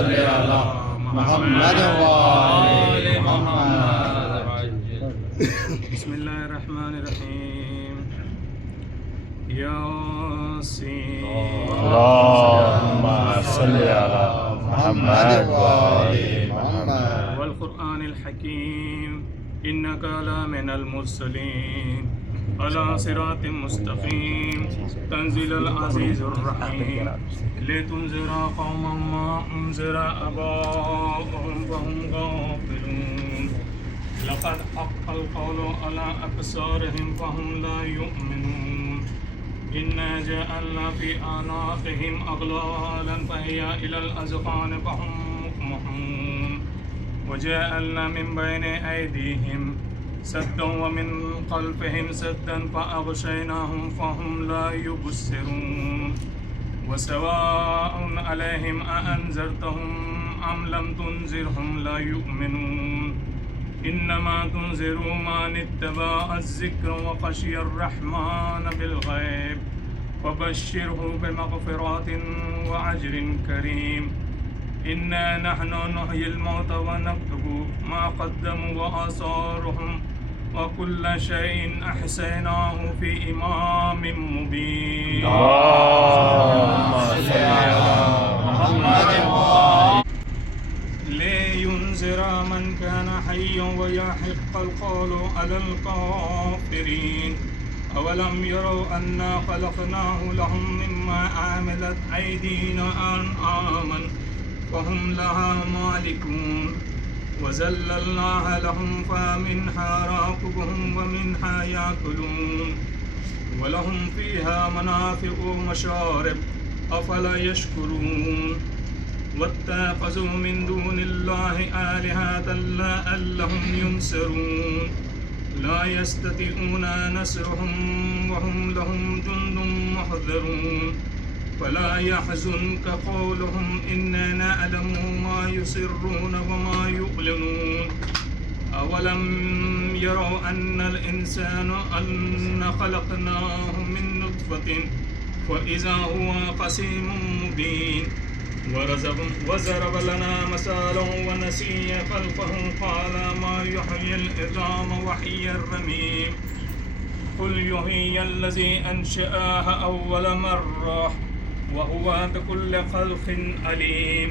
सल्ली अला मुहम्मद व आले मुहम्मद। बिस्मिल्लाहिर्रहमानिर्रहीम। यासीन अल्लाहुम्मा सल्ली अला मुहम्मद व आले मुहम्मद। वल कुरआनिल हकीम इन्नका लमिनल मुरसलीन अला सिरातिम मुस्तकीम तंज़ीलुल अज़ीज़ुर रहीम लितुनज़िरा कौमम मा उनज़िरा आबाउहुम फहुम गाफ़िलून लक़द हक़्क़ल क़ौलु अला अब्सारिहिम फहुम ला युमिनून इन्ना जअलना फ़ी अनाक़िहिम अग़लालन फ़हिया इलल अज़क़ान फ़हुम मुक़महून वजअलना मिन बैनि ऐदीहिम सद्दन व मिन ख़ल्फ़िहिम सद्दन फ़अग़शयनाहुम फ़हुम ला युबसिरून वसवाअन अलैहिम अअन्ज़रतहुम अम लम तुनज़िरहुम ला युमिनून इन्नमा तुनज़िरु मन इत्तबअ अज़्ज़िक्र व ख़शियर रहमान बिलग़ैब फ़बश्शिरहु बिमग़फ़िरतिन व अज्रिन करीम। इन्ना नहनु नुह्यिल मौता व नक्तुबु मा क़द्दमू व आसारहुम व कुल्ल शैइन अहसैनाहु फ़ी इमामिम मुबीन। अल्लाहुम्मा सल्ली अला मुहम्मद व आले लियुनज़िरा मन कान हय्यन व यहिक़्क़ल क़ौलु अलल काफ़िरीन। अवलम यरौ अन्ना ख़लक़नाहु लहुम मिम्मा आमिलत ऐदीना अनआमन फ़हुम लहा मालिकून वज़ल्लल्नाहा लहुम फ़मिन्हा राकुबुहुम व मिन्हा याकुलून वलहुम फ़ीहा मनाफ़िअु व मशारिब अफ़ला यशकुरून वत्तख़ज़ू मिन दूनिल्लाहि आलिहतन लअल्लहुम युनसरून ला यस्ततिऊना नस्रहुम व हुम लहुम जुन्दुम मुहज़रून फला यहज़ुनक क़ौलुहुम इन्ना नअलमु मा युसिर्रून व मा युअलिनून अवलम यरौ अन्नल इंसाना ख़लक़नाहु मिन नुत्फ़तिन फ़इज़ा हुवा क़सीमुम मुबीन वज़रब लना मसालन व नसिया ख़ल्क़हु क़ाल मा युह्यिल इज़ाम व हिय रमीम क़ुल युह्यियल्लज़ी अंशअहा अव्वल मर्रह व हुवा बिकुल्लि ख़ल्क़िन अलीम।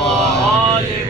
व आले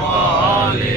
व आले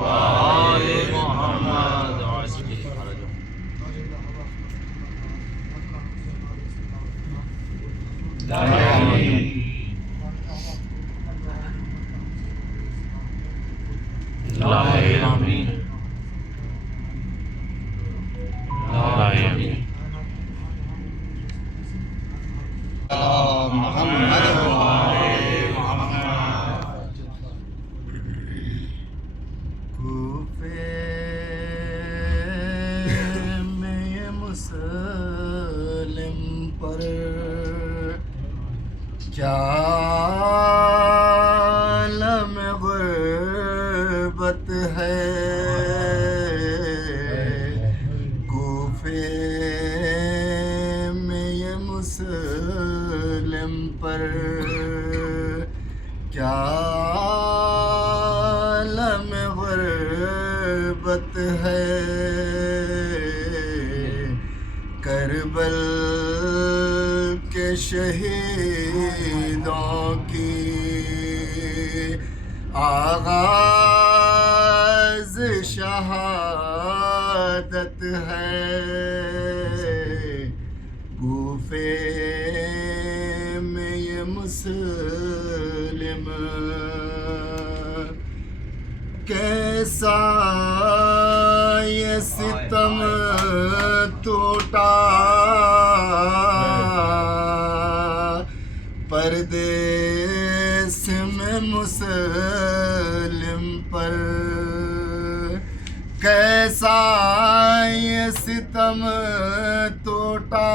व आले मुहम्मद। आमीन। मुहम्मद व आले मुहम्मद। कूफे में ये मुसलिम पर क्या आलम गुर्बत है। कूफे में ये मुसलिम पर क्या आलम गुर्बत है। करबल के शहीदों की आगाज़ शहादत है। कूफे में ये मुस्लिम कैसा ये सितम टूटा परदेस में मुस्लिम पर कैसा ये सितम टूटा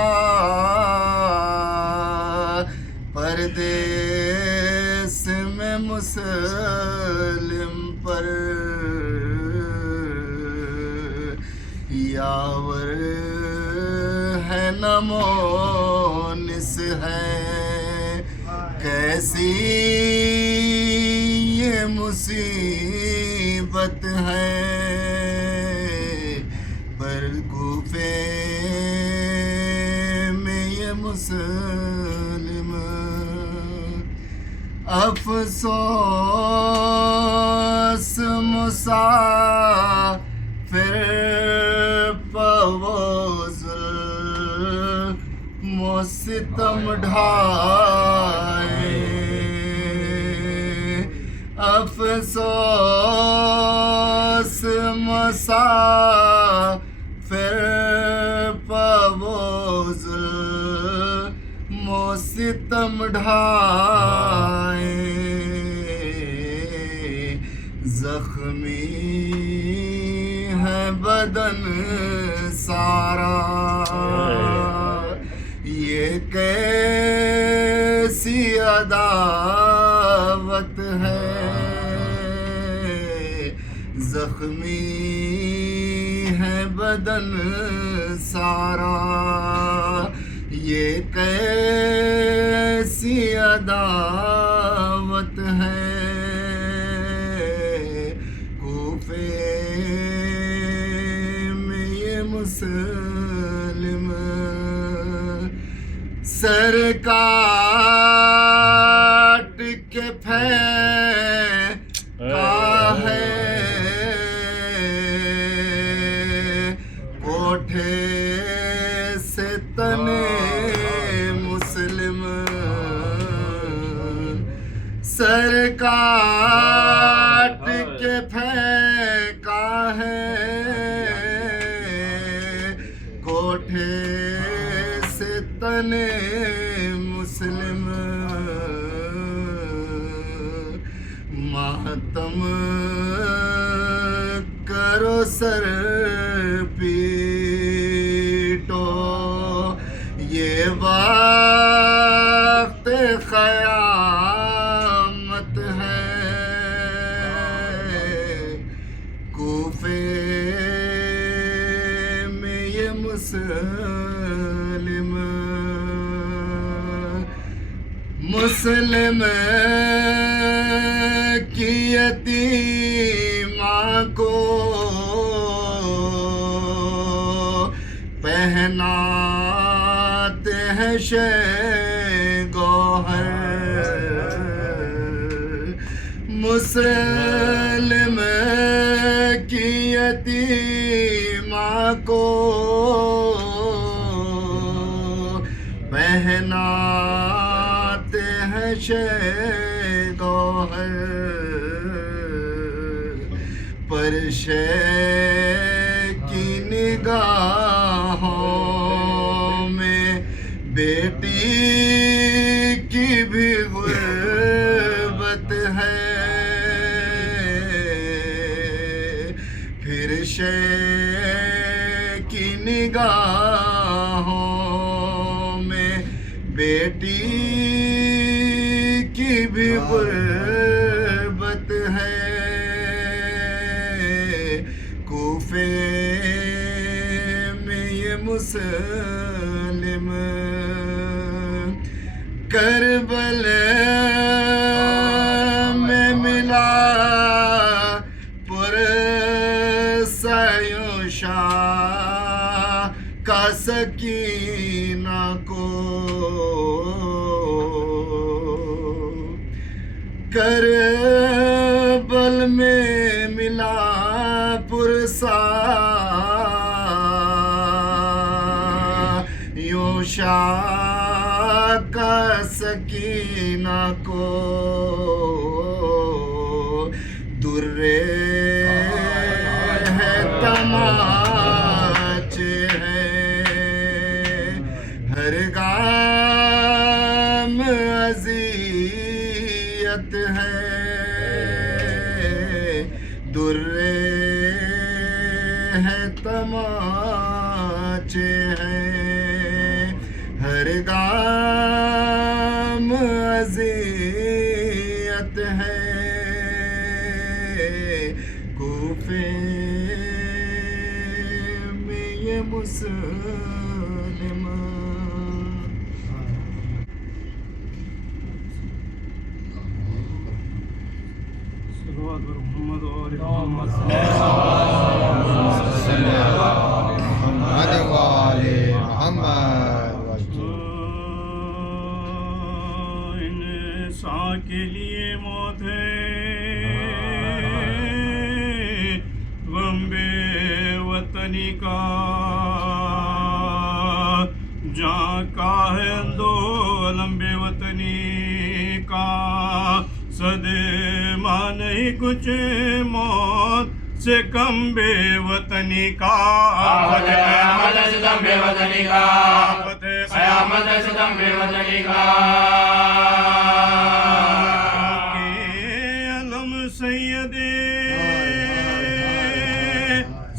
परदेस में मुस्लिम पर यावर है नमोनिस है कैसी ये मुसीबत है पर कूफे में ये मुस्लिम अफसोस मुसाफिर पवोज़ुल मोसितम ढाए अफसोस मुसाफिर पवोज़ुल मोसितम ढाए जख्मी है बदन सारा ये कैसी अदावत है जख्मी है बदन सारा ये कैसी अदावत है कूफे में ये मुस्लिम सर काट के फेंका है कोठे से तने मुस्लिम सर काट के फेंका है कोठे से तने मुस्लिम मातम करो सर पीटो ये वक्त क़यामत है कूफे में ये मुस्लिम मुस्लिम की यतीमा को पहनाते हैं शे गौहर मुस्लिम की यतीमा को पहनाते हैं शे गौहर पर शे की निगाहों में बेटी की भी गुर्बत है फिर शे की निगाहों में बेटी की भी गुर्बत है कूफे में ये मुस्लिम करबल में मिला पुरसयुशा का सकीना को करबल में मिला पुरसा योशा का सकीना को दुर्रे है तमाचे हैं हर गाम अज़ियत है दुर्रे है तमाचे हैं हर गाम अज़ियत है कूफे में ये मुसलमान मोहम्मद और मोहम्मद इंसान के लिए मौत है गम्बे वतनी का जहाँ का है दो लंबे वतनी का सदमा नहीं कुछ मौत से कम बेवतनी का क़यामत से कम बेवतनी का क़यामत से कम बेवतनी का के अलम सैयदे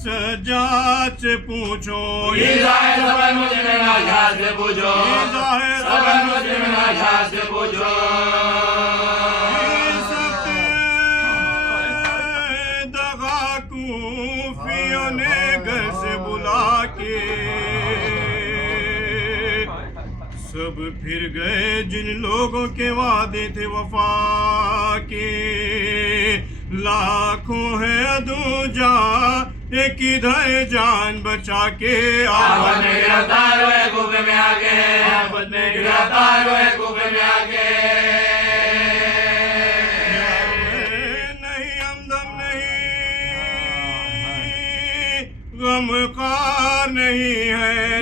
सजाद से पूछो ये ज़ाहिर सबल मुस्लिम नाजात से पूछो सबल मुस्लिम नाजात से पूछो सब फिर गए जिन लोगों के वादे थे वफा के लाखों है दूजा एक इधर जान बचा के आफत में गिरफ्तार हुए कूफे में आके आफत में गिरफ्तार हुए कूफे में आके नहीं हमदम नहीं गमखार नहीं है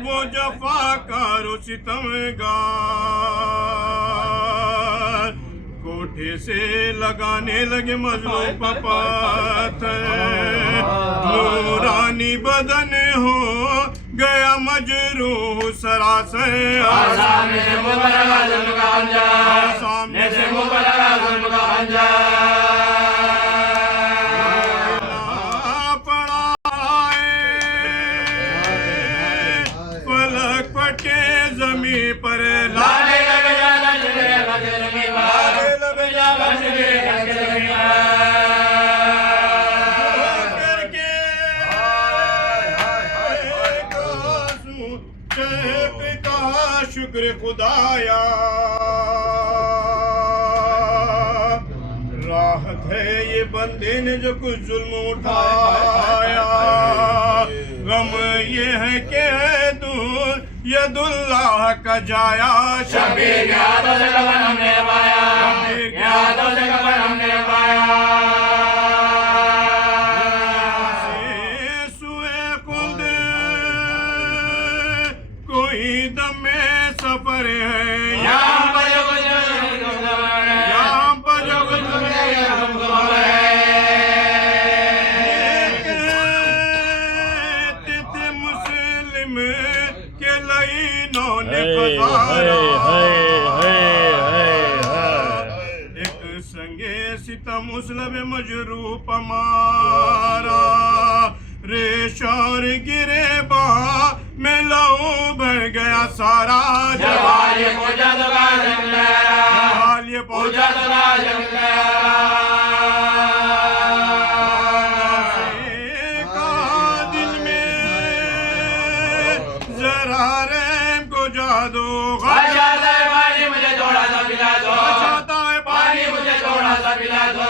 वो जफाकारो सितमगार कोठे से लगाने लगे मजलूम पर पत्थर नूरानी बदन हो गया मजरूह सरासर सामने से मुंह पर लगा जुल्म का खंजर सामने से मुंह पर लगा जुल्म का खंजर पर लाले लगे जाना चले लगे लगे लाले लगे जाना चले लगे लगे करके कासू चेप का शुक्र खुदाया राहत है ये बंदे ने जो कुछ जुल्म उठाया गम ये है कि दूर यदुल्लाह का जाया शबीर के हाथों से कफन हमने पाया हाथों से कफन हमने पाया सुए खुद कोई दमे सफर है यहाँ पर जो कुछ यहाँ पर जो कुछ मुस्लिम के लईनों ने एक संगे सितम मुसलब मजरूप मारा रेशार गिरे बा में लहू भर गया सारा जवाल ये पहुंचा तो का जंगला जवाल ये पहुंचा तो का जंगला दिल में जरा रैम को जादू चाहता है पानी मुझे थोड़ा सा पिला दो चाहता है पानी मुझे थोड़ा सा पिला दो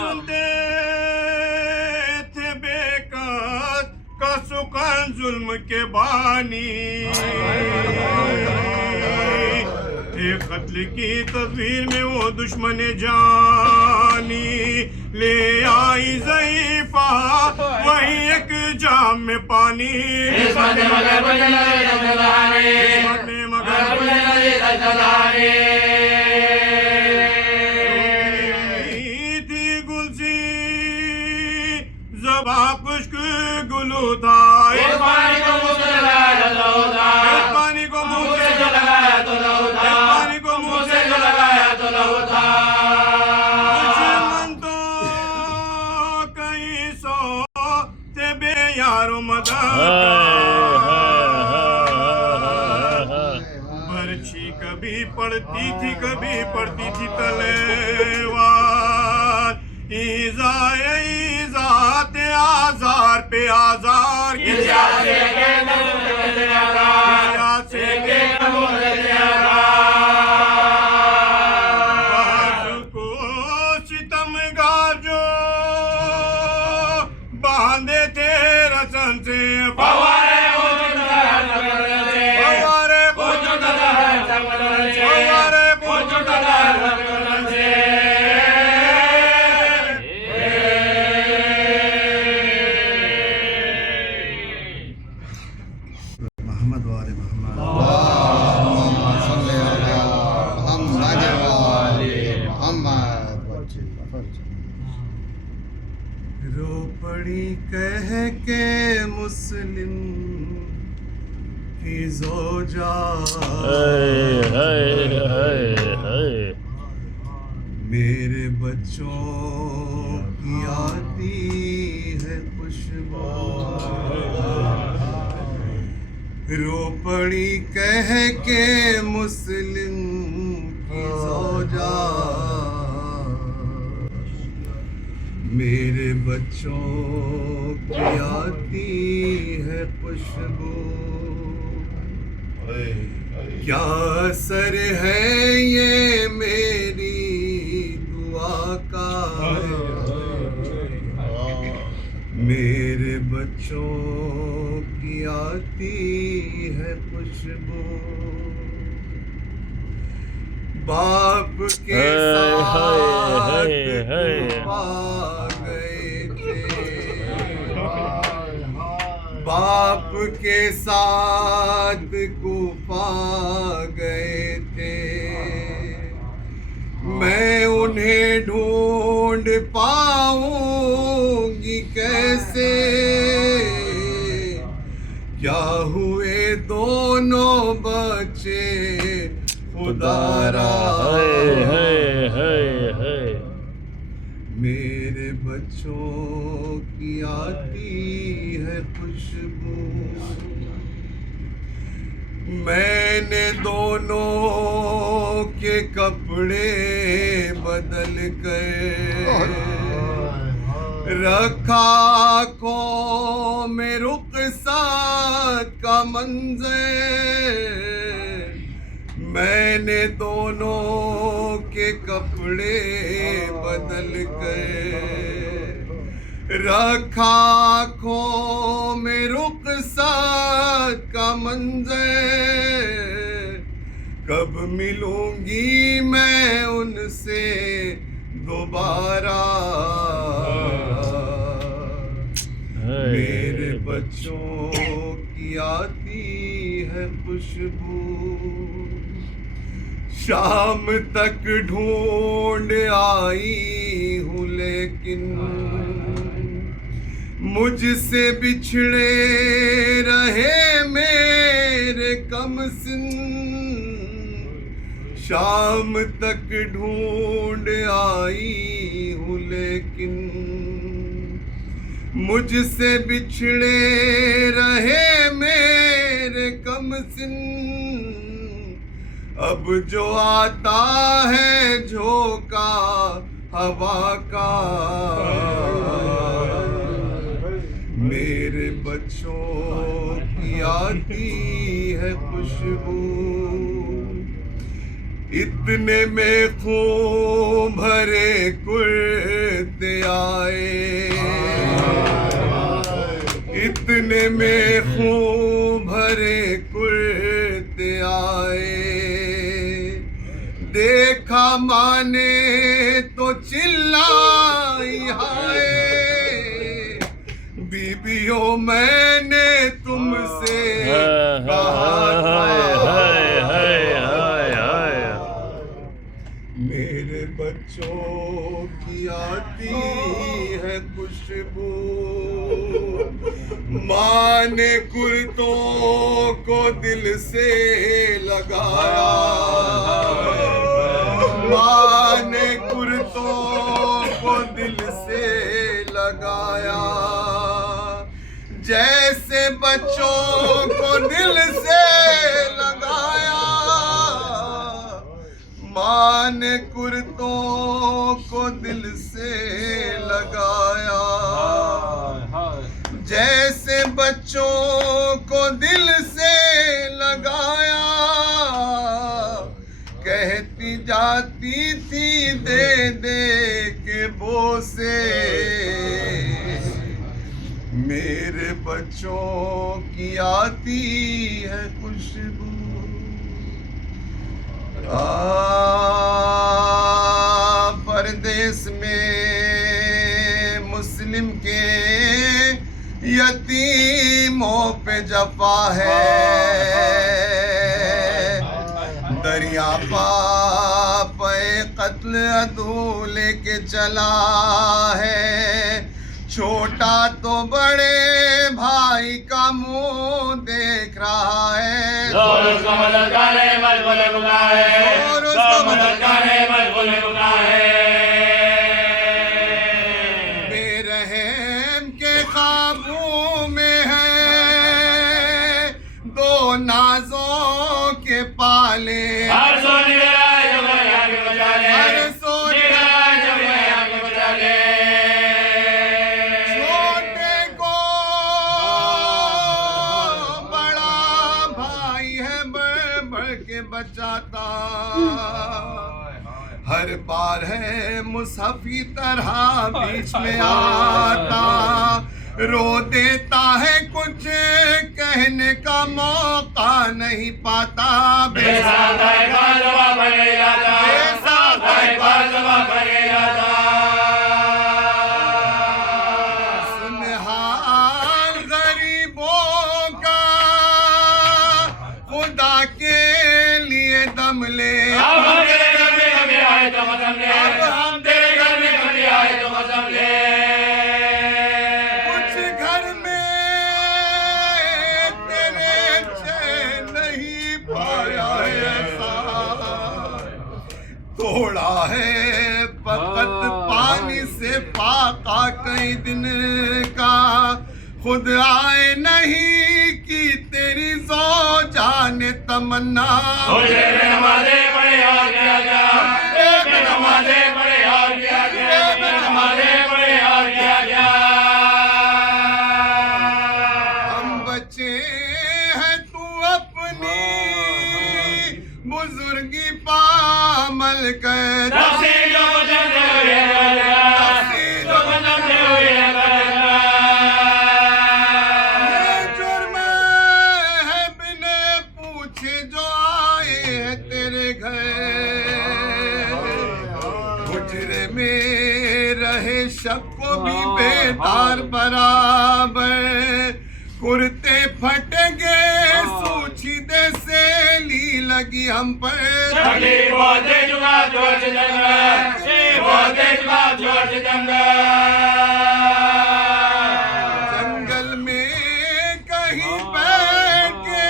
सुनते थे बेकस का सुकन जुल्म के बानी कत्ल की तस्वीर में वो दुश्मन जानी ले आई ज़ईफ़ा वही एक जाम में पानी किस्मत में मगर कुछ नहीं दस्तदारी किस्मत में मगर कुछ नहीं दस्तदारी थी गुलसी ज़बा खुश्क गुलू था इस पानी को मुँह से लगाया तो लहूदा इस पानी को मुँह से जो लगाया तो लहूदा इस पानी को मुँह से जो लगाया तो लहूदा दुश्मन तो कहीं सौ ते बे यारो मदद बर्छी कभी पड़ती थी तलवार ईज़ा ते आज़ार पे आज़ार की से के नमूने तेरा से के नमूने तेरा को सितमगार जो बांधे थे रसन से फवारे वो जुटा है समर से फवारे वो जुटा है समर से फवारे वो जुटा है समर से मोहम्मद वाले मोहम्मद रो पड़ी कह के मुस्लिम की जोजा मेरे बच्चों की आती है खुशबू रो पड़ी कह के मुस्लिम की जोजा मेरे बच्चों की आती है खुशबू क्या असर है ये मेरी दुआ का मेरे बच्चों की आती है खुशबू बाप के साथ पा गए थे बाप के साथ कूफा गए थे मैं उन्हें ढूंढ पाऊंगी कैसे क्या हुए दोनों बच्चे खुदारा मेरे बच्चों की आती है खुशबू मैंने दोनों के कपड़े बदल कर रखा आँखों में रुखसात का मंजर मैंने दोनों के कपड़े बदल कर रखा आँखों में रुखसात का मंजर कब मिलूंगी मैं उनसे दोबारा मेरे बच्चों की आती है खुशबू शाम तक ढूंढ आई हूँ लेकिन मुझसे बिछड़े रहे मेरे कमसिन शाम तक ढूंढ आई हूँ लेकिन मुझसे बिछड़े रहे मेरे कमसिन अब जो आता है झोंका हवा का मेरे बच्चों की आती है खुशबू इतने में खून भरे कुर्ते आए इतने में खून भरे कुर्ते आए माने तो चिल्लाई हाय, बीबियों मैंने तुमसे कहा था, मेरे बच्चों की आती है खुशबू, माँ ने कुर्तों को दिल से लगाया, माँ ने कुर्तों को दिल से लगाया, जैसे बच्चों को दिल से लगाया, माँ ने कुर्तों को दिल से लगाया, जैसे बच्चों को दिल से लगाया, कहती जाती थी दे दे के बोसे, मेरे बच्चों की आती है खुशबू। परदेश में मुस्लिम के यतीमों पे जफा है, दरिया पे कत्ल अदू लेके चला है, छोटा तो बड़े भाई का मुंह देख रहा है, और उसको मदद करे मजबूर बुका है, और उसको मदद करे मजबूर बुका है, बेरहम के काबू में है दो नाजों के पाले, हर सोनी राय जो गया के बचा ले, हर सोनी राय जो गया के बचा ले, छोटे को बड़ा भाई है बढ़ बढ़ के बचाता, हर बार है मुसहफी तरह बीच में आता, रो देता है कुछ कहने का मौका नहीं पाता, बेसाथ है बाजवा बने जाता, बेसाथ है बाजवा बने जाता, सुन हाल गरीबों का खुदा के लिए दम ले, अब हम तेरे घर में कभी आए तो कसम ले, अब हम तेरे घर में कभी आए तो कसम ले, कुछ घर में तेरे चैन नहीं पाया है ऐसा, तोड़ा है फकत पानी से पाका कई दिन का, खुद आए नहीं कि तेरी जो जाने तमन्ना, मुझे नमाज़े पढ़े और किया गया, नमाज़े पढ़े और किया गया, नमाज़े पढ़े और किया गया, हम बच्चे हैं तू अपनी बुजुर्गी पामल कर, तफसीर जो गुजरते हुए गुजरा, जो गुजरते हुए गुजरा, ये जुर्म है बिना पूछे जो आए हैं तेरे घर, हुजरे में रहे शक को भी बेदार बराबर, कुर्ते फटेंगे सूची दे से ली लगी हम पर, तकलीफ बहुत दे चुका जोर से जंग, बहुत दे चुका जोर से जंग, जंगल में कहीं बैठ के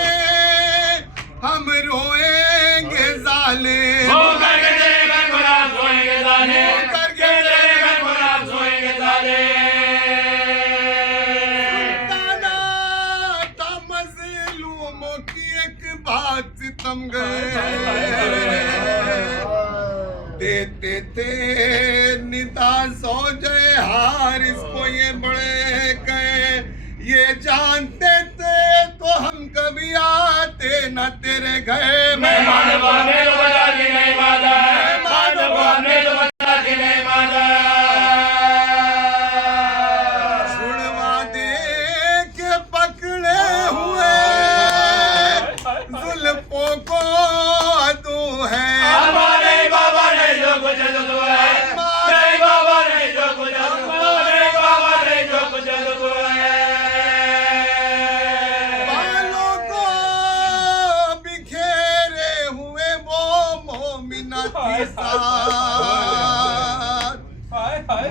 हम रोएंगे जाले, वो करके तेरे घर गुलाब सोएंगे जाने, करके तेरे घर गुलाब सोएंगे जाने, सुल्ताना था मज़लूमों की एक बात सितम गए, देते थे निदा सौजे हारिस को ये बड़े कहे, ये जानते थे तो हम कभी आते न तेरे घर, मेहमान को हमने तो बता दी नहीं मादा, मेहमान को हमने तो बता दी नहीं मादा, छुड़वा दे के पकड़े हुए जुल्फों को अदू है, हमारे बाबा ने मिन्नती साथ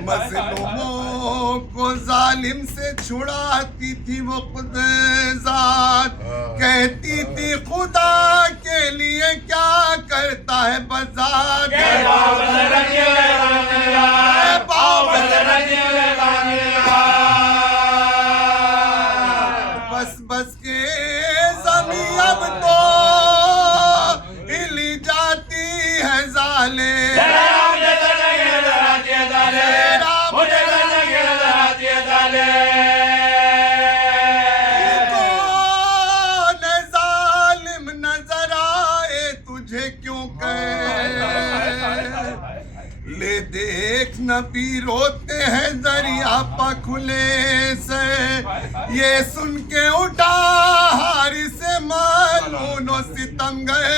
मजलूमों को जालिम से छुड़ाती थी वो खुद ज़ात कहती थी खुदा के लिए क्या करता है बजात बस बस के ज़मीं अब तो हिली जाती है जाले कौन जालिम नजर आए तुझे क्यों कहे ले देख नबी रोते हैं दरिया पा खुले से ये सुन के उठा हारी से मालून सितम गए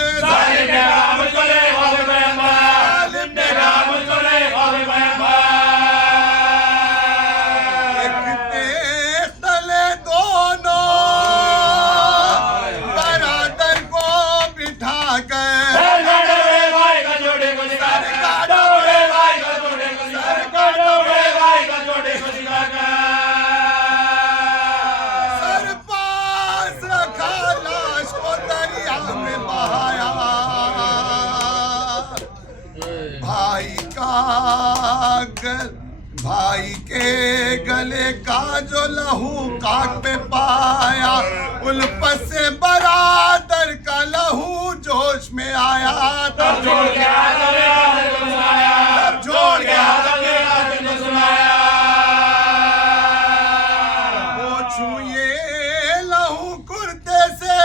भाई के गले का जो लहू काट पे पाया उल्फत से बरादर का लहू जोश में आया तब जोड़ गया वो छुए लहू कुर्ते से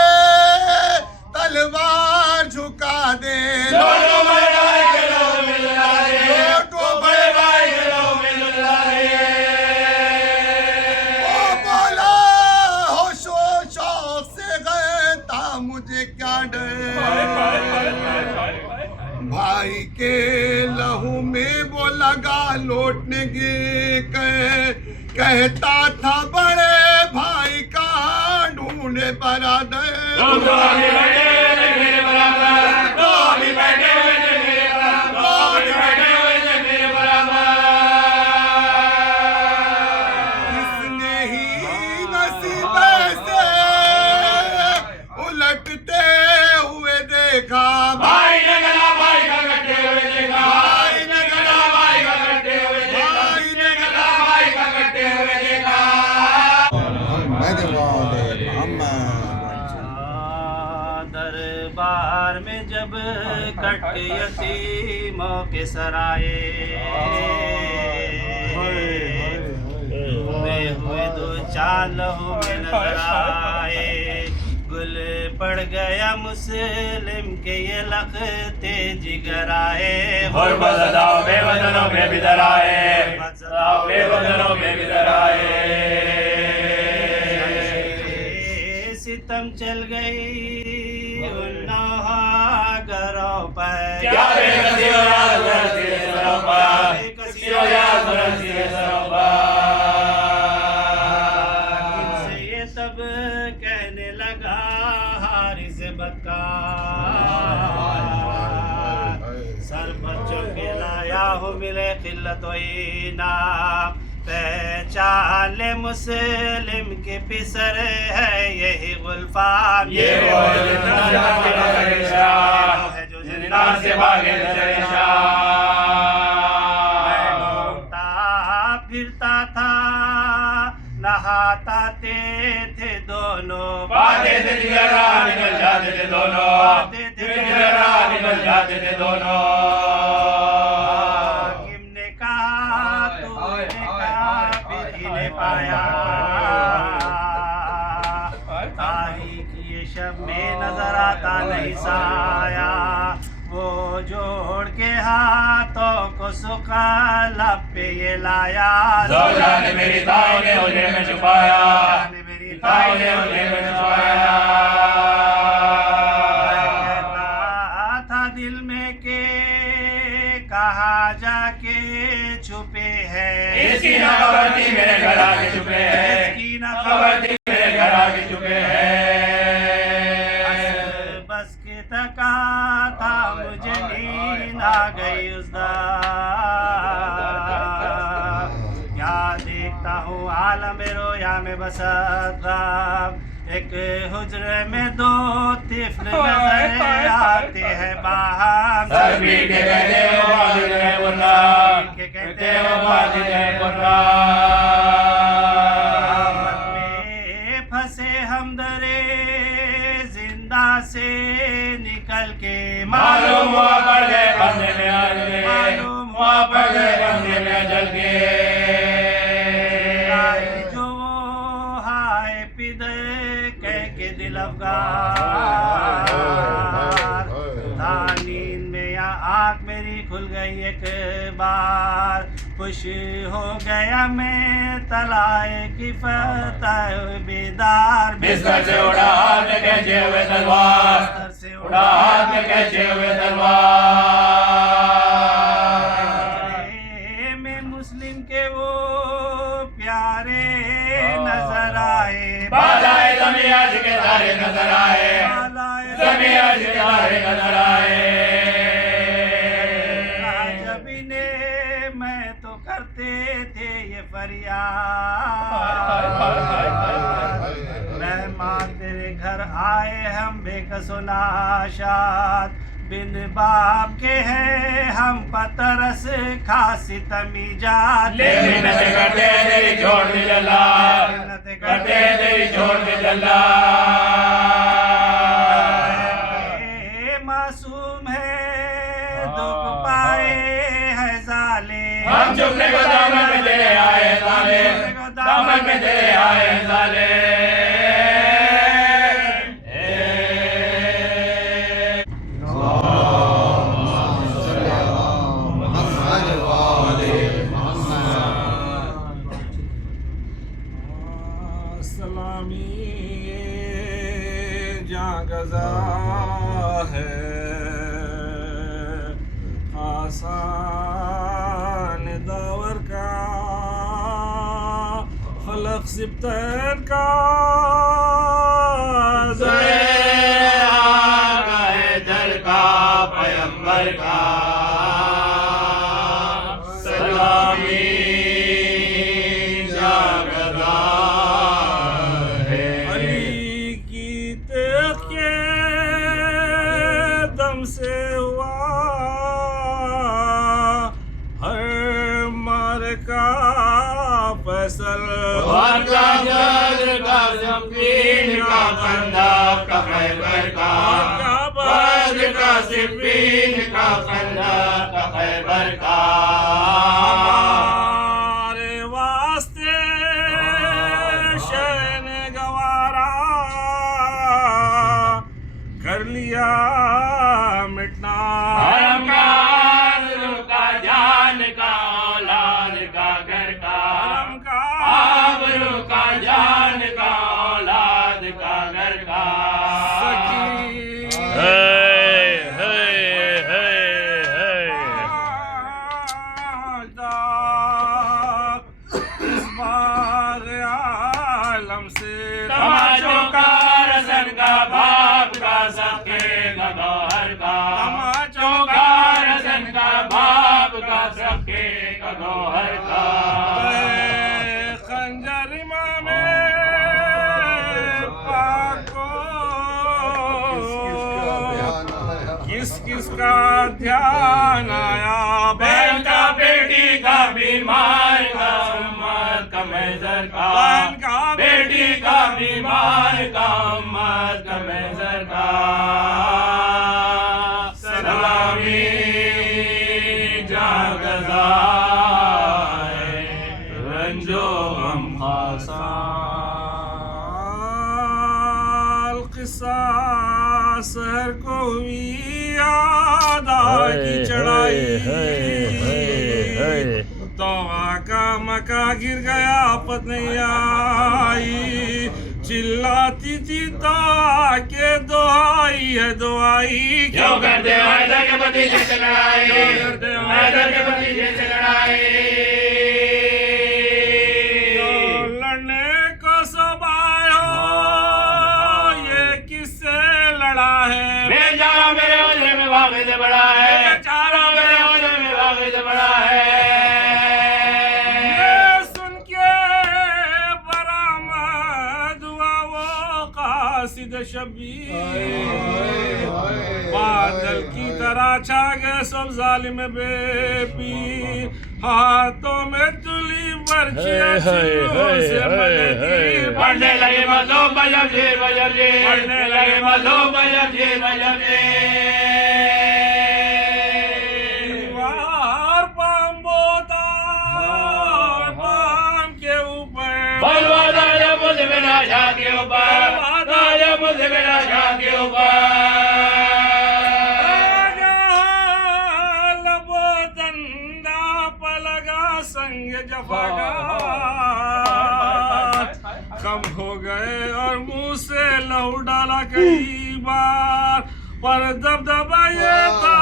तलवार झुका दे भाई के लहू में वो लगा लौटने कहता था बड़े भाई का ढूंढे बरादर किसने ही नसीब से उलटते हुए देखा भाई ने गला भाई का कटे हुए देखा भाई ने गला भाई का कटे हुए देखा भाई ने गला भाई का कटे हुए देखा दरबार में जब कट यतीमों के सराए हुए दो चालों में नजर आए गुल पड़ गया मुस्लिम के ये लखते जिगर आए बदलाव बेवतनों में भी दराए बेवतनों में भी दराए सितम चल गई उन घरों पर क्या बेकसी हो याद बरसी सरों पर क्या याद बरसी सरों पर इनसे ये सब कहने लगा हारिस बक्का सर बच्चों के लाया हो मिले किल्लत ना पहचान ले मुस्लिम के पिसर है यही गुलफाम ये वो जिंदा है जो जिंदा से भागे फिरता था नहाता थे दोनों बातें थे जिगरा निकल जाते थे दोनों जिगरा निकल जाते थे दोनों हाकिम ने कहा तूने कहा फिर ही ने पाया तारीख ये शब में नजर आता नहीं साया वो जोड़ के हाथों को सुखा लब पे ये लाया ज़ौजा ने मेरी ताई ने उन्हें में छुपाया ताई ने उन्हें में छुपाया कहता था दिल में के कहा जाके छुपे हैं इसकी न खबर थी मेरे घर आके छुपे हैं इसकी न खबर थी मेरे घर आके छुपे हैं बस के तका था मुझे नींद ला गई उस क्या देखता हूँ आलम रोया में बसता एक हुजरे में दो तिफ्ल नजर आते हैं बाहर सभी के कहते हो वाजिद है मुन्ना के कहते हो वाजिद है मुन्ना आफत में फंसे हम दरे जिंदा से निकल के मालूम हुआ पड़ गए बंदे में मालूम हुआ पड़ गए बंदे में जल के जो हाय पिदर कह के दिल अफगार था नींद में या आँख मेरी खुल गई एक बार खुश हो गया मैं तलाए की फतह बेदार बिस्तर से उड़ा हाथ में कैसे हुए तलवार बिस्तर से उड़ा हाथ में कैसे हुए तलवार में मुस्लिम के वो प्यारे नजर आए बालाए ज़मीं आज के तारे नजर आए ज़मीं आज के तारे नजर आए जब इन्हें मैं तो करते थे ये फरियाद मेहमान तेरे घर आए हम बेकसो नाशाद बिन बाप के हैं हम पतरस खासी तमीजात लेकिन नशे करते तेरी छोड़ दे जल्ला करते तेरी छोड़ दे जल्ला मासूम है दुख पाए है जाले हम झुकने को दामन में तेरे आए साले दामन में तेरे आए साले सलामी जहाँ गजा है आसान दावर का फलक सिप्तन का दर का पैगंबर का सलामी जागदा है अली की तेग के दम से हुआ हर मार का फैसल और का जर का सिप्पीन का फंदा का खैबर का बद्र का सिप्पीन का फंदा का खैबर का हमारे वास्ते शहन गवारा कर लिया मिटना हरम का आबरू का जान का औलाद का घर का हरम का आबरू का जान का औलाद का घर का तमाचों का रसन का बाप का सबके गौहर का तमाचों का रसन का बाप का सबके गौहर का खंजर इमामे पाक को किस किस का ध्यान आया बहन का बेटी का बीमार का उम्मत का महजर का बहन का बेटी का बीमार का उम्मत का महजर का सलामी जागदा है रंजो हम खासाल किस्सा शहर को हुई यादा की चढ़ाई तो आका मका गिर गया पत नहीं आई चिल्लाती थी तो आके दुआई है दुआई क्यों करते हो हैदर के भतीजे से लड़ाई हैदर के भतीजे से लड़ाई लड़ने को सब आए हो ये किससे लड़ा है बेचारा मेरे वजह में वाक़े से बड़ा है बेचारा शबीर। बादल की तरह छा गए सब जालिम बेपीर, हाथों में तुली बर्छियां चिल्लों से मददी। पढ़ने लगे मजो बजब जे पढ़ने लगे मजो बजब जे दीवार पाम बोता पाम के ऊपर, बलवादा या मुझ मेरा शाह के ऊपर, वादा या मुझ मेरा शाह के ऊपर। लबो दंदा पलगा संग जफागा कम हो गए और मुंह से लहू डाला कई बार, पर दबदबा ये था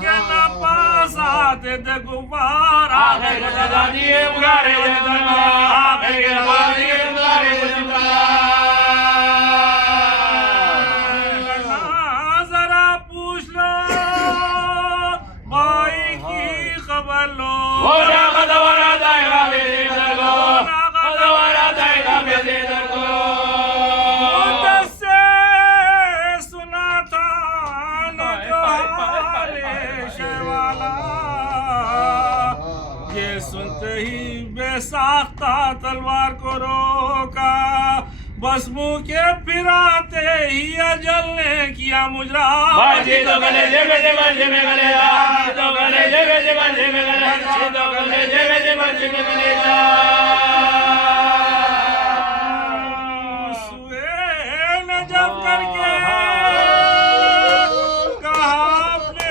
कि न पास आते थे गुब्बार। आगे के दादिए उगारे जंगला, आगे के दादिए उगारे जंगला। जरा पूछ लो भाई की खबर लो, वो ना खदवारा दाएगा बेदर को, खदवारा दाएगा बेदर को। से सुना था न जो हाले शेवाला, ये सुनते ही बेसाख्ता तलवार को रोका, बस मुंह के फिराते ही अजल ने किया मुजरा। बाजी तो गले जेबे जेबे जेबे गले जा, तो गले जेबे जेबे जेबे गले जा, तो गले जेबे जेबे जेबे गले जा। सुहेल जब करके कहा अपने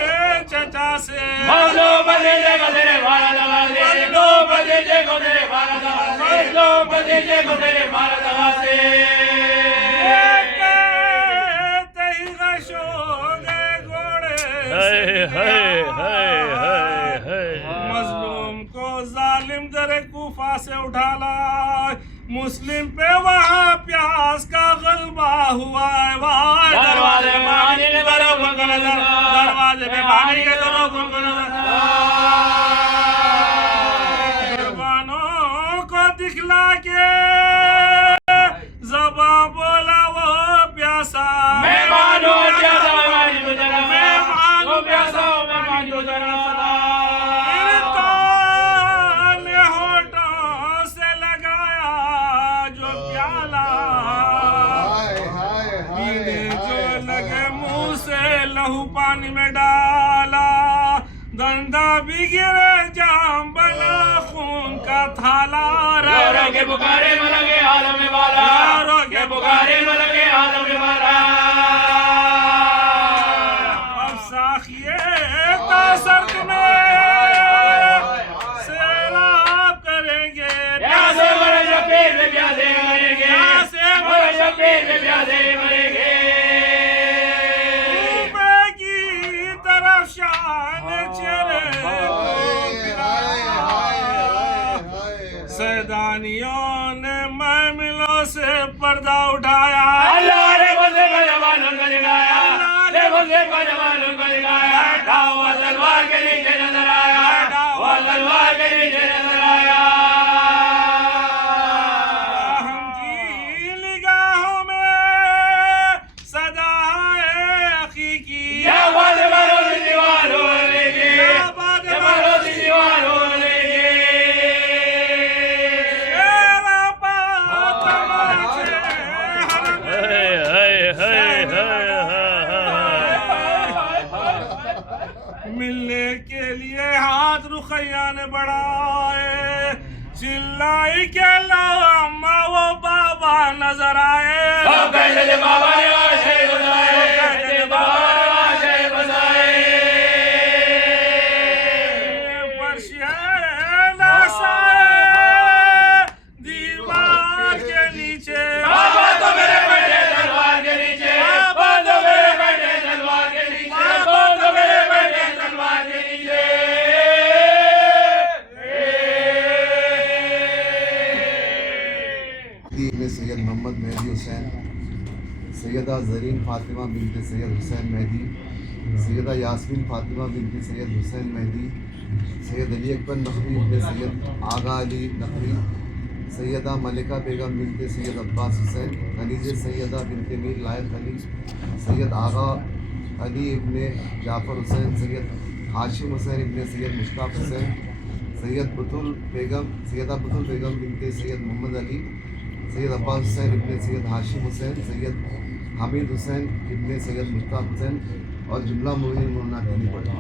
चचा से, मजलो बदे जे तेरे भारत लगा दे, मजलो बदे जे को तेरे भारत लगा दे, मजलो बदे जे को तेरे भारत लगा दे। मजलूम को जालिम दरे कूफा से उठा ला, मुस्लिम पे वहाँ प्यास का गलबा हुआ है। दरवाजे में पानी के करो गुनगुन, दरवाजे में पानी के करो गुनगुन, कुर्बानों को दिखला के ज़बां बोला वो प्यासा, मैं मानो प्यासा पानी गुजरा, मैं मानो प्यासा पानी गुजरा। होठों से लगाया जो प्याला, पीने जो लगे मुंह से लहू पानी में डाला, धंधा भी गिरे जाम बना खून का थाला। रो के पुकारे में लगे आलम वाला, रो के पुकारे में लगे आलम वाला। अब साखिए तासर्क में सैराब करेंगे, प्यासे मरे शबीर में प्यासे मरेंगे, प्यासे मरे शबीर में प्यासे मरेंगे। ऊपर की तरफ शान चेहरे सैदानियों ने महमिलों से पर्दा उठाया। अल्लाह रे बंदे का जवान उनका दिखाया, रे बंदे का जवान उनका दिखाया। वो तलवार के नीचे नजर आया, वो तलवार के नीचे नजर आया। हमकी निगाहों में सदा है हकीकी, क्या बात मारो दीवार हो लेगी, क्या मारो दीवार हो लेगी। मिलने के लिए हाथ रुखैया ने बढ़ाए, चिल्लाई के लो अम्मा वो बाबा नजर आए। सब कहते थे बाबा ने आशे बजाए, कहते थे बाबा ने आशे बजाए। पर्शियन आसाए दीवार के नीचे, बाबा तो मेरे बैठे तलवार के नीचे, बाबा तो मेरे बैठे तलवार के नीचे, बाबा तो मेरे बैठे तलवार के नीचे। में सैयद मोहम्मद मेहदी हुसैन, सैयदा ज़रीन फ़ातिमा बिनते सैयद हुसैन मेहदी, सैयदा यास्मीन फ़ातिमा बिनते सैयद हुसैन मेहदी, सैयद अली अकबर नकवी इब्ने सैयद आगा अली नकवी, सैयदा मलिका बेगम बिनते सैयद अब्बास हुसैन, खलीज सैयदा बिनते मीर लायक अली, सैयद आगा अली इब्ने जाफ़र हुसैन, सैयद हाशिम हुसैन इब्ने सैयद मुश्ताक हुसैन, सैयदा बुतुल बेगम बिनते सैयद मोहम्मद अली, सैयद अब्बास हुसैन इब्ने सैयद हाशिम हुसैन, सैयद हामिद हुसैन इब्ने सैयद मुश्ताक हुसैन और जुमला मोमिन मोमिनात नहीं पढ़ा।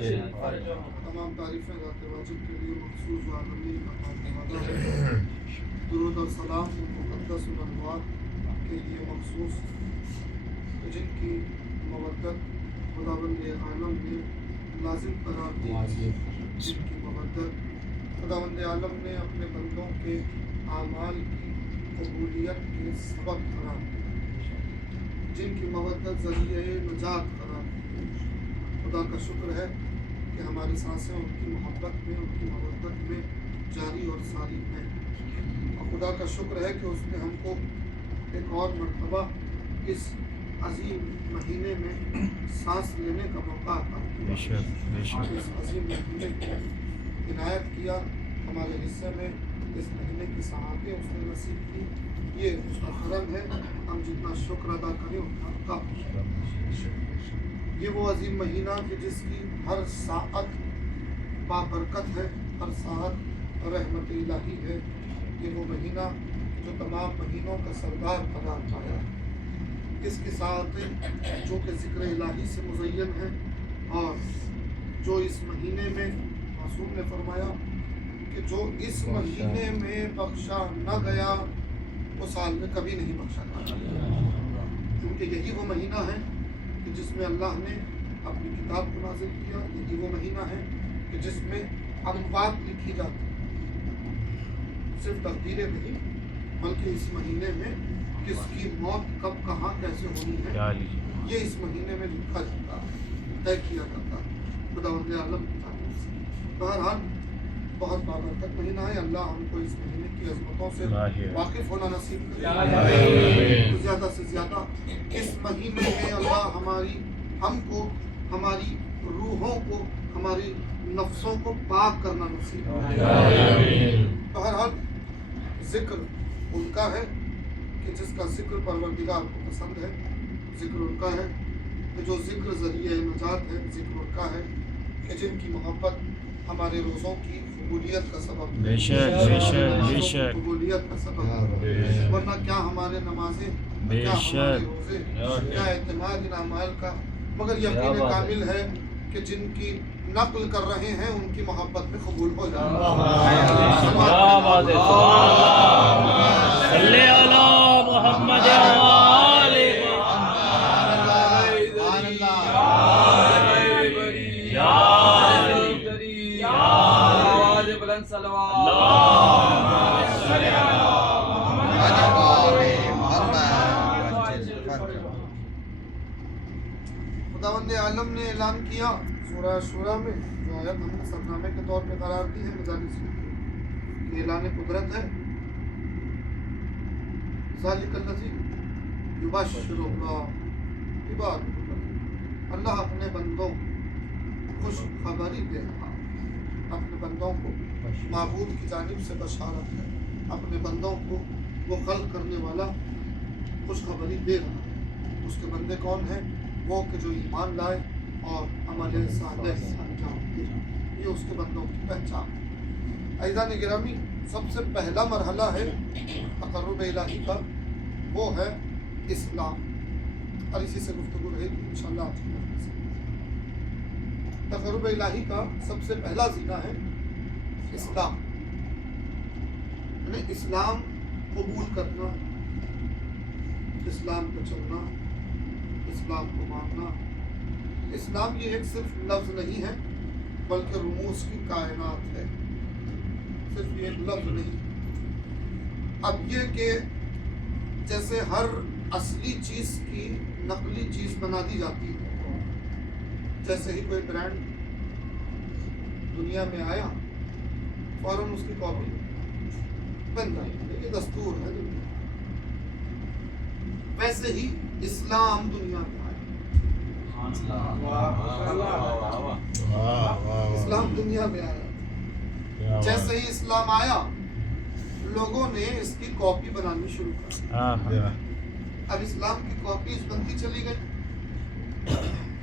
तमाम तारीफ़ें ज़ात वाजिब के लिए मखसूस व आलमी का खातिमा है। दुरूद और सलाम मुक़द्दस अनवार के लिए मखसूस, जिनकी मवद्दत खुदावंद आलम ने लाजिम करार दी, जिनकी मवद्दत खुदावंद आलम ने अपने बंदों के आमाल की कबूलियत के सबब करार दी, जिनकी मवद्दत ज़रिए नजात करार दी। खुदा का शुक्र है कि हमारी सांसें उनकी मोहब्बत में, उनकी मवद्दत में जारी और सारी हैं, और खुदा का शुक्र है कि उसने हमको एक और मरतबा इस अजीम महीने में सांस लेने का मौका अता किया। इस अजीम महीने को इनायत किया हमारे हिस्से में, इस महीने की सआहतें उसने नसीब की, ये उसका करम है। हम जितना शुक्र अदा करें उतना ये वो अजीम महीना कि जिसकी हर साअत बाबरकत है, हर साअत रहमत इलाही है। ये वो महीना जो तमाम महीनों का सरदार करार पाया, इसकी साअतें जो कि ज़िक्र इलाही से मुज़य्यन है, और जो इस महीने में मासूम ने फरमाया कि जो इस महीने में बख्शा न गया वो साल में कभी नहीं बख्शा गया, क्योंकि यही वो महीना है कि जिसमें अल्लाह ने अपनी किताब को नाज़िल किया। यही वो महीना है कि जिसमें अमवात लिखी जाती, सिर्फ तकदीरें नहीं बल्कि इस महीने में किसकी मौत कब कहाँ कैसे होनी है ये इस महीने में लिखा जाता है, तय किया जाता है खुदावंद आलम की जानिब से। बहरहाल बहुत बाबरकत महीना है। अल्लाह हमको इस महीने की अज़मतों से वाकिफ़ होना नसीब करे। ज़्यादा से ज़्यादा इस महीने में अल्लाह हमको हमारी रूहों को, हमारी नफ्सों को पाक करना नसीब करे। बहरहाल ज़िक्र उनका है कि जिसका ज़िक्र परवरदिगार को पसंद है, ज़िक्र उनका है कि जो ज़िक्र ज़रिए नजात है, ज़िक्र उनका है कि जिनकी मोहब्बत हमारे रोज़ों की कबूलियत का सबब, बेशक कबूलियत का सबब। वरना क्या हमारे नमाजें, क्या हमारे रोज़े, क्या एतमाद इन अमाल का, मगर यकीन कामिल है कि जिनकी नक़ल कर रहे हैं उनकी मोहब्बत में कबूल हो सल्लल्लाहु हमने ऐलान किया सूरह शूरा में जो आयत हमने सरनामे के तौर पे करार दी है मजालिस की ऐलान कुदरत है ज़ालिकल्लज़ी युबश्शिरुल्लाह इबादहु अल्लाह अपने बंदों खुश खबरी दे रहा अपने बंदों को माबूद की जानिब से बशारत है अपने बंदों को वो खल्क करने वाला खुशखबरी दे रहा उसके बंदे कौन हैं वो कि जो ईमान लाए और अमल सालेह अंजाम दे ये उसके बंदों की पहचान ऐज़ान गिरामी सबसे पहला मरहला है तक़र्रुब इलाही का वो है इस्लाम और इसी से गुफ्तगू रहेगी इंशाअल्लाह आज की मजलिस में। तक़र्रुब इलाही का सबसे पहला ज़ीना है इस्लाम यानी इस्लाम कबूल करना इस्लाम पे चलना इस्लाम को मानना इस्लाम ये एक सिर्फ लफ्ज़ नहीं है बल्कि रुमूस की कायनात है सिर्फ ये एक लफ्ज़ नहीं। अब ये कि जैसे हर असली चीज़ की नकली चीज़ बना दी जाती है जैसे ही कोई ब्रांड दुनिया में आया फ़ौरन उसकी कॉपी बन जाती ये दस्तूर है दुनिया वैसे ही इस्लाम दुनिया में आया इस्लाम दुनिया में आया जैसे ही इस्लाम आया लोगों ने इसकी कॉपी बनानी शुरू कर अब इस्लाम की कॉपीज बनती चली गई।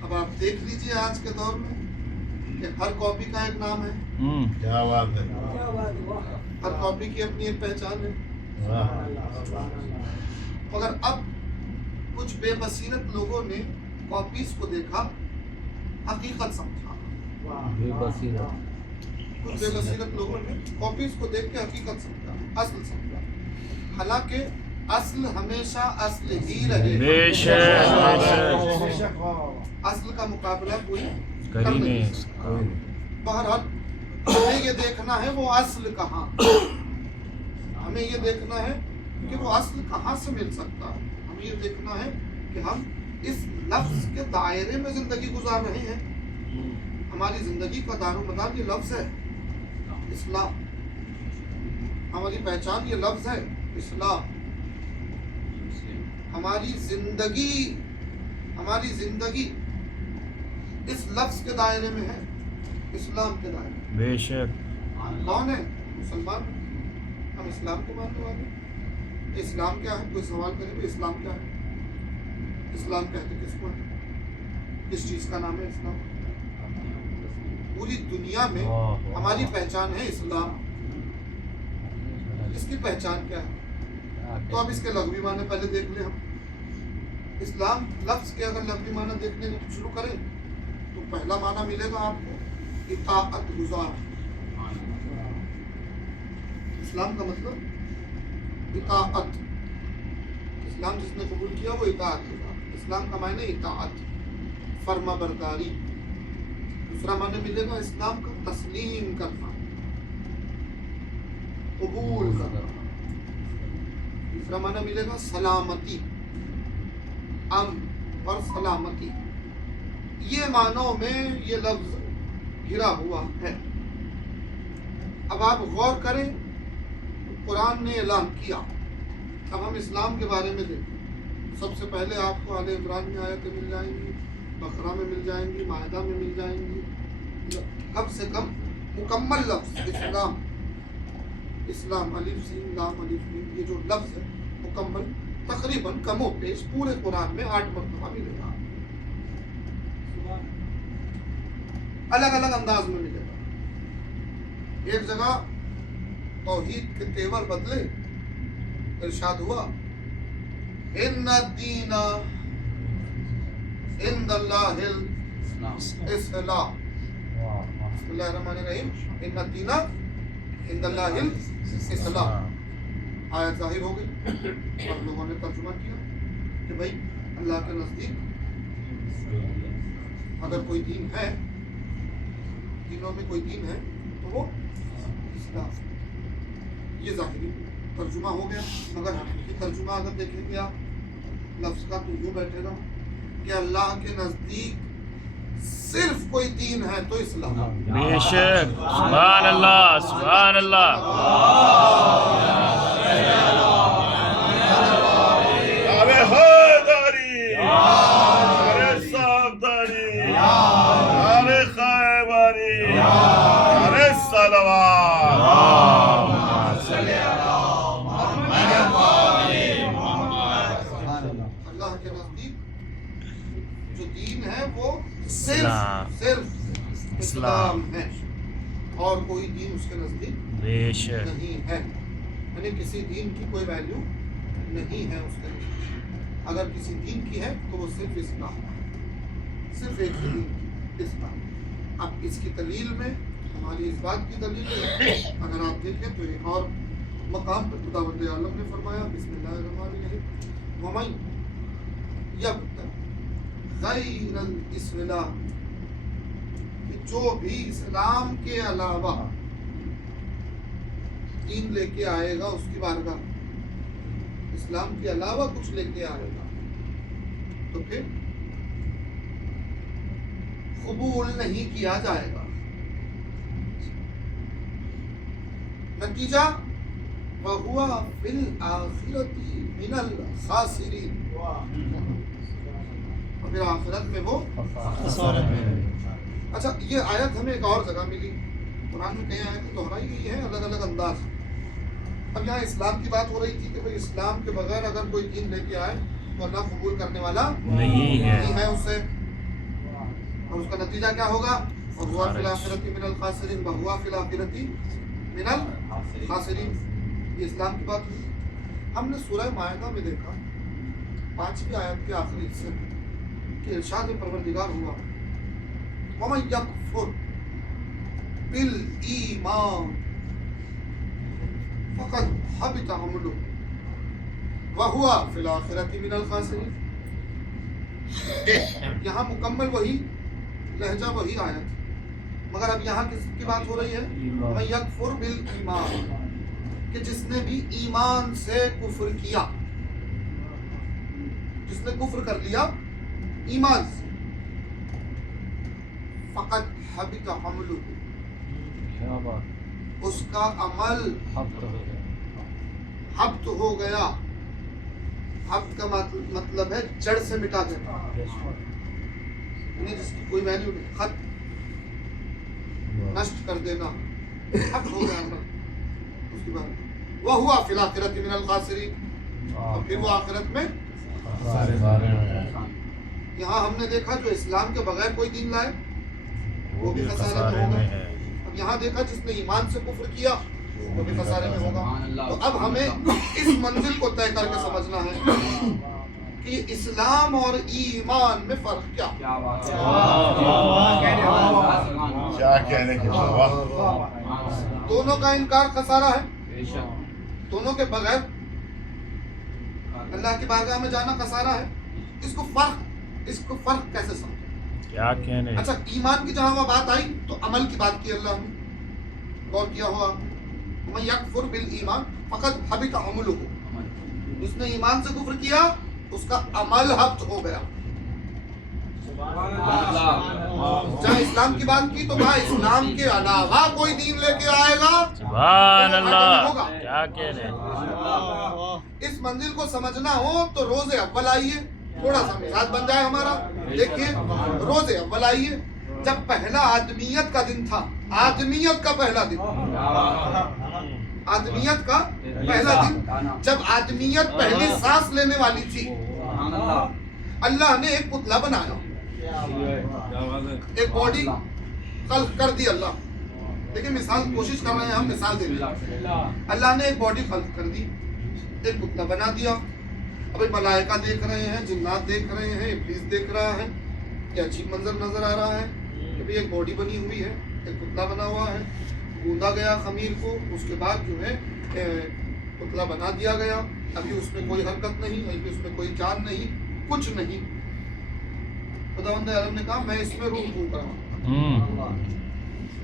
अब आप देख लीजिए आज के दौर में कि हर कॉपी का एक नाम है क्या बात है हर कॉपी की अपनी एक पहचान है मगर अब कुछ बेबसीरत लोगों ने कॉपीज को देखा हकीकत समझा कुछ बेबसीरत लोगों ने कॉपीज को देख के हकीकत समझा असल समझा हालांकि असल हमेशा असल ही रहे असल का मुकाबला कोई कर नहीं सकता। बहरहाल हमें ये देखना है वो असल कहाँ हमें ये देखना है कि वो असल कहाँ से मिल सकता है हमें ये देखना है कि हम इस लफ्ज के दायरे में जिंदगी गुजार रहे हैं हमारी जिंदगी का दारोमदार ये लफ्ज है इस्लाम हमारी पहचान ये लफ्ज है इस्लाम हमारी जिंदगी इस लफ्ज के दायरे में है इस्लाम के दायरे में बेशक कौन है मुसलमान हम इस्लाम के मानने वाले इस्लाम क्या है कोई सवाल करें तो इस्लाम क्या है इस्लाम कहते किसको है किस चीज का नाम है इस्लाम पूरी दुनिया में हमारी पहचान है इस्लाम इसकी पहचान क्या है तो अब इसके लफ्ज़ी माने पहले देख ले हम इस्लाम लफ्ज के अगर लफ्ज़ी माना देखने शुरू करें तो पहला माना मिलेगा आपको इताअत गुजार इस्लाम का मतलब इताअत इस्लाम जिसने कबूल किया वो इताअत गुजार इस्लाम का मायने इताअत फर्मा बरदारी दूसरा माने मिलेगा इस्लाम का तस्लीम करना कबूल करना तीसरा माना मिलेगा सलामती अमन और सलामती ये मानों में ये लफ्ज घिरा हुआ है। अब आप गौर करें कुरान ने ऐलान किया अब हम इस्लाम के बारे में देखें सबसे पहले आपको आले इमरान में आयतें मिल जाएंगी बकरा में मिल जाएंगी मायदा में मिल जाएंगी कम से कम मुकम्मल लफ्ज इस्लाम इस्लाम अलिफ सीन लाम अलिफ मीम ये जो लफ्ज है मुकम्मल तकरीबन कमो पेश पूरे कुरान में 8 मरतबा मिलेगा अलग अलग अंदाज में मिलेगा एक जगह तौहीद के तेवर बदले इरशाद हुआ इन्ना दीना इंदल्लाहिल इस्लाम बिस्मिल्लाहिर्रहमानिर्रहीम इन्ना दीना इंदल्लाहिल इस्लाम आयत जाहिर हो गई और लोगों ने तर्जुमा किया कि भाई अल्लाह के नज़दीक अगर कोई दीन है दीनों में कोई दीन है तो वो इस्लाम ये जाहिरी तर्जुमा हो गया मगर हकीकी तर्जुमा अगर देखेंगे आप लफ्ज़ का तो यूँ बैठेगा कि अल्लाह के नज़दीक सिर्फ कोई दीन है तो इस्लाम। बेशक सुभान अल्लाह सुभान अल्लाह। अरे हैदरी, अरे सफदरी, अरे खैबरी, अरे सलवात। अल्लाह के नजदीक जो दीन है वो इस्लाम। सिर्फ इस्लाम है और कोई दीन उसके नजदीक बेशक नहीं है। यानी किसी दीन की कोई वैल्यू नहीं है उसके नजदीक। अगर किसी दीन की है तो वो सिर्फ इस्लाम है, सिर्फ एक दीन की इस्लाम। अब इसकी दलील में हमारी इस बात की दलील है, अगर आप देखें तो एक और मकाम पर खुदावंद आलम ने फरमाया बिस्मिल्लाहिर्रहमानिर्रहीम वमन यब्तग़ी गैरल इस्लाम, कि जो भी इस्लाम के अलावा दीन लेके आएगा उसकी बारगाह, इस्लाम के अलावा कुछ लेके आएगा तो फिर कबूल नहीं किया जाएगा। नतीजा वहुआ फिल आखिरती मिनल खासिरीन, और फिर आखिरत में वो। अच्छा, ये आयत हमें एक और जगह मिली कुरान में, कई आयतें दोहराई गई है अलग अलग अंदाज। अब यहाँ इस्लाम की बात हो रही थी कि भाई इस्लाम के बगैर अगर कोई दीन लेके आए तो अल्लाह कबूल करने वाला नहीं है उससे, और उसका नतीजा क्या होगा? वहुआ फिल आखिरती मिनल खासिरीन, वहुआ फिल आखिरती मिनल खासिरीन। ये इस्लाम की बात हुई। हमने सूरह मायदा में देखा 5वीं आयत के आखिरी हिस्से में कि इरशाद परवरदिगार हुआ वमन यकफुर बिल ईमान फक़द हबित अमलुहु वहुआ फिल आखिरति मिनल खासिरीन। यहाँ मुकम्मल वही लहजा वही आयत, मगर अब यहाँ किसकी बात हो रही है? वमन यकफुर बिल ईमान, कि जिसने भी ईमान से कुफ्र किया, जिसने कुफ्र कर लिया ईमान से, फक़द हबित अमलुहु, उसका अमल हब्त हो गया। हब्त का मतलब है जड़ से मिटा देना, जिसकी कोई वैल्यू नहीं, खत्म, नष्ट कर देना, हब्त हो गया अमल। उसके बाद वह हुआ फिल आखिरति मिनल खासिरीन, और फिर वो आखिरत में। यहाँ हमने देखा जो इस्लाम के बगैर कोई दीन लाए वो भी खसारे में होगा। अब यहाँ देखा जिसने ईमान से कुफ्र किया वो भी खसारे में होगा। तो अब हमें इस मंजिल को तय करके समझना है कि इस्लाम और ईमान में फर्क क्या। क्या कहने के बाद दोनों का इनकार खसारा है, दोनों के बगैर अल्लाह की बारगाह में जाना खसारा है। इसको फर्क कैसे समझे? क्या कहने? अच्छा, ईमान की जहां वह बात आई तो अमल की बात की अल्लाह ने, गौर किया होगा। मैं यकफुर बिल ईमान फक़द हबित अमलुहु, जिसने ईमान से कुफ्र किया उसका अमल हब्त हो गया। जहाँ इस्लाम की बात की तो कहा इस्लाम के अलावा कोई दीन लेके आएगा सुभान अल्लाह। क्या कहने? इस मंजिल को समझना हो तो रोजे अव्वल आइए, थोड़ा सा मिजाज बन जाए हमारा। देखिए, रोजे अव्वल आइए, जब पहला आदमियत का दिन था, आदमियत का पहला दिन, आदमियत का पहला दिन, जब आदमियत पहली सांस लेने वाली थी, अल्लाह ने एक पुतला बनाया, एक बॉडी खल्क कर दी अल्लाह। देखिए मिसाल, कोशिश कर रहे हैं हम मिसाल देने। अल्लाह ने एक बॉडी खल्क कर दी, एक पुतला बना दिया। अभी मलाइका देख रहे हैं, जिन्नात देख रहे हैं, इब्लीस देख रहा है, क्या अजीब मंजर नजर आ रहा है कि भाई एक बॉडी बनी हुई है, एक पुतला बना हुआ है, गूंदा गया खमीर को, उसके बाद जो है पुतला बना दिया गया। अभी उसमें कोई हरकत नहीं, अभी उसमें कोई जान नहीं, कुछ नहीं। खुदावंद आलम ने कहा मैं इसमें रूह फूंक रहा हूँ,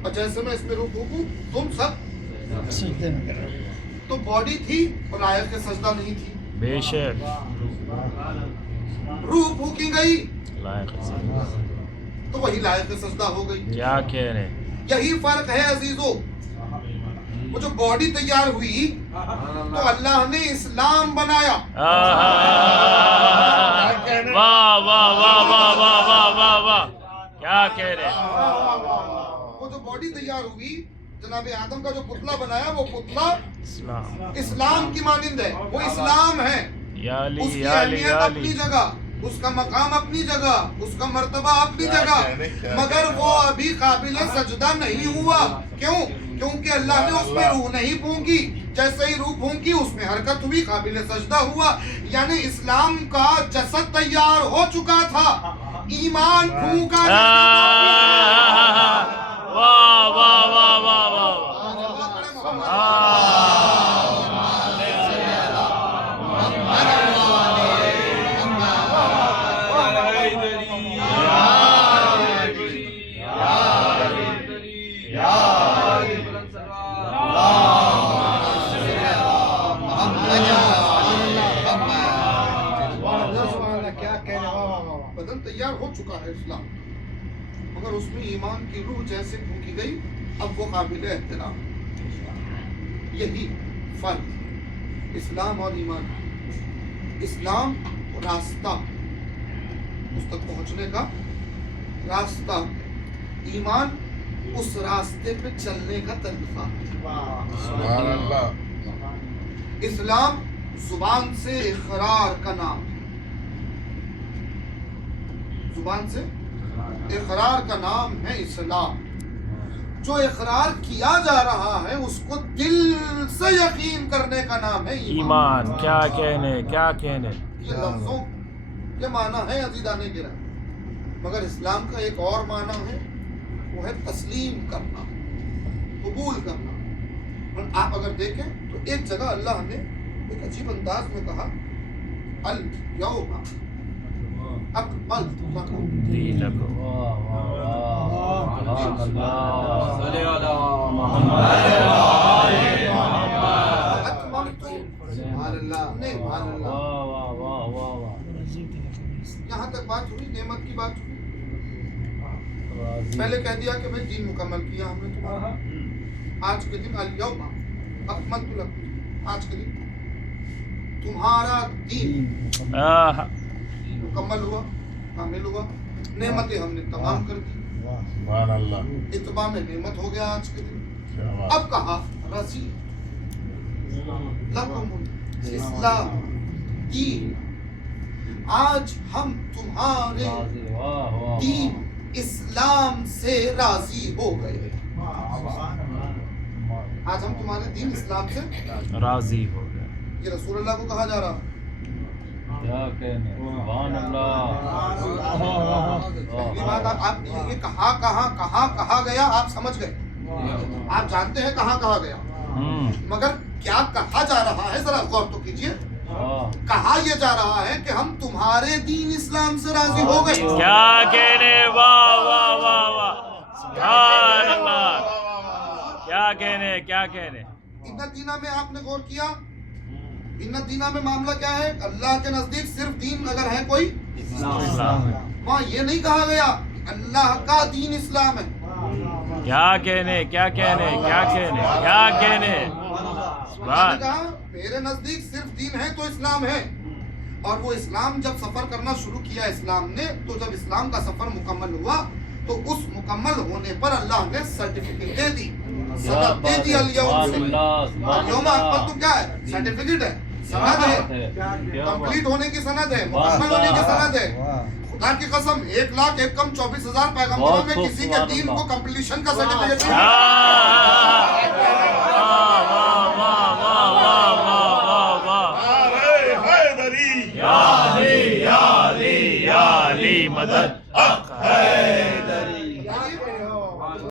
और जैसे मैं इसमें रूह फूंकूं तुम सब। तो बॉडी थी और आयत के सजदा नहीं थी, बेशक रूह फूकी गई। तो वही लायक सजदा हो गई। क्या कह रहे? यही फर्क है अजीजों। वो जो बॉडी तैयार हुई तो अल्लाह ने इस्लाम बनाया। वाह वाह वाह वाह वाह वाह वाह वाह, क्या कह रहे? वो जो बॉडी तैयार हुई, जनाब आदम का जो पुतला बनाया, वो पुतला इस्लाम की मानिंद है। वो इस्लाम है। उसकी अहमियत अपनी जगह, उसका मकाम अपनी जगह, उसका मर्तबा अपनी जगह, मगर वो अभी काबिल सजदा नहीं हुआ। क्यों? क्योंकि अल्लाह ने उसमें रूह नहीं फूंकी। जैसे ही रूह फूंकी उसमें हरकत हुई, काबिल सजदा हुआ। यानी इस्लाम का जसद तैयार हो चुका था, ईमान फूंका। वाह वाह वाह वाह वाह। बदन तैयार हो चुका है इस्लाम, मगर उसमें ईमान की रूह जैसे फूंकी गई, अब वो काबिल एहतराम। यही फर्क इस्लाम और ईमान। इस्लाम रास्ता, उस तक पहुंचने का रास्ता, ईमान उस रास्ते पे चलने का तरीका। इस्लाम जुबान से इकरार का नाम, जुबान से इकरार का नाम है इस्लाम। जो इकरार किया जा रहा है उसको दिल से यकीन करने का नाम है ईमान। क्या कहने, क्या कहने? ये लफ्जों के माना है अजीदाने गिरा, मगर इस्लाम का एक और माना है, वो है तस्लीम करना, कबूल करना। और आप अगर देखें तो एक जगह अल्लाह ने एक अजीब अंदाज में कहा, अल यौमा अकमलतु लकुम दीनकुम। यहाँ तक बात हुई, नेमत की बात हुई। पहले कह दिया कि भाई दीन मुकम्मल किया हमने तुम्हारा। आज के दिन अल यौमा अकमलतु लकुम, आज के दिन तुम्हारा दीन मुकम्मल हुआ, कामिल हुआ। नेमतें हमने तमाम कर दी, इत्माम नेमत हो गया आज के दिन। अब कहा रजी लकुमुल इस्लाम दीन, आज हम तुम्हारे दीन इस्लाम से राजी हो गए। आज हम तुम्हारे दीन इस्लाम से राजी हो गए। ये रसूलुल्लाह को कहा जा रहा। पहली बात आप ये कहा गया, आप समझ गए, आप जानते हैं कहा गया, मगर क्या कहा जा रहा है जरा गौर तो कीजिए। कहा यह जा रहा है कि हम तुम्हारे दीन इस्लाम से राजी हो गए। क्या कहने, वाह वाह वाह वाह, सुभान अल्लाह। क्या कहने, क्या कहने? इन्ना दीना में आपने गौर किया, इन्ना दीना में मामला क्या है? अल्लाह के नजदीक सिर्फ दीन अगर है कोई इस्लाम। वहाँ ये नहीं कहा गया अल्लाह का दीन इस्लाम है। क्या कहने, क्या कहने, क्या कहने, क्या कहने? मैंने कहा मेरे नजदीक सिर्फ दीन है तो इस्लाम है। और वो इस्लाम जब सफर करना शुरू किया इस्लाम ने, तो जब इस्लाम का सफर मुकम्मल हुआ तो उस मुकम्मल होने पर अल्लाह ने सर्टिफिकेट दे दी, सनद दे दी। अल-यौम अकमलतु क्या है? सर्टिफिकेट है, सनद है, कंप्लीट होने की सनद है, मुकम्मल होने की सनद है। खुदा की कसम 1,24,000 पैगंबरों में किसी के दीन को कंप्लीशन का सर्टिफिकेट नहीं। मदद